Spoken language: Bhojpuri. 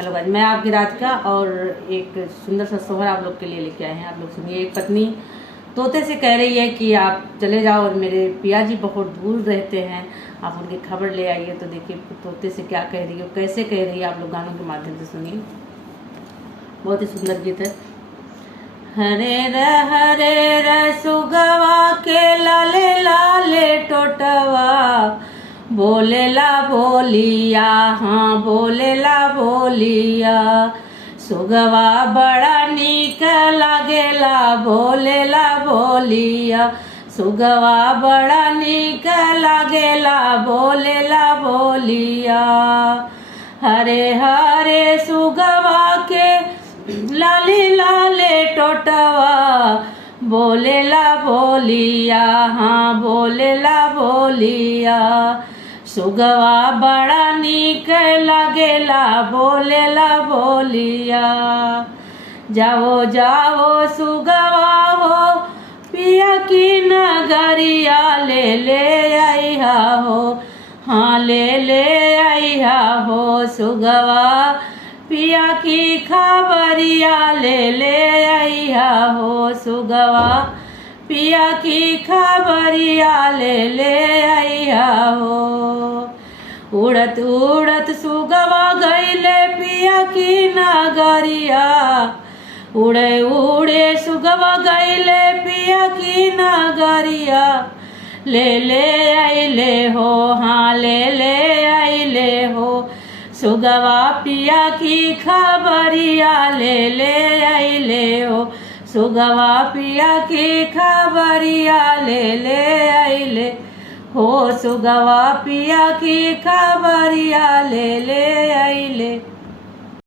हेलो गाइस, मैं आपकी राधिका और एक सुंदर सा सोहर आप लोग के लिए लेके आए हैं। आप लोग सुनिए। एक पत्नी तोते से कह रही है कि आप चले जाओ और मेरे पिया जी बहुत दूर रहते हैं, आप उनकी खबर ले आइए। तो देखिए तोते से क्या कह रही है, कैसे कह रही है, आप लोग गानों के माध्यम से सुनिए। बहुत ही सुंदर गीत है। हरे र सुगवा के लाले लाले टोटवा, बोलेला बोलिया, हाँ बोलेला बोलिया। सुगवा बड़ा नीक लागेला, बोलेला बोलिया। सुगवा बड़ा नीक लागेला, बोलेला बोलिया। हरे हरे सुगवा के लाली लाले टोटवा, बोलेला बोलिया, हाँ बोलेला बोलिया। सुगवा बड़ा नीक लागेला, बोलेला बोलिया। जाओ जाओ सुगवा हो, पिया की नगरिया ले आइहा हो, हाँ ले आइहा हो। सुगवा पिया की खबरिया ले आइहा हो। सुगवा पिया की खबरिया ले आइहा हो। उड़त उड़त सुगवा गईले पिया की नगरिया, उड़े उड़े सुगवा गईले पिया की नगरिया। ले आइले हो, हाँ ले आइले हो। सुगवा पिया की खबरिया ले आइले हो। सुगवा पिया की खबरिया ले आइले हो। सुगवा पिया की खबरिया ले आइले।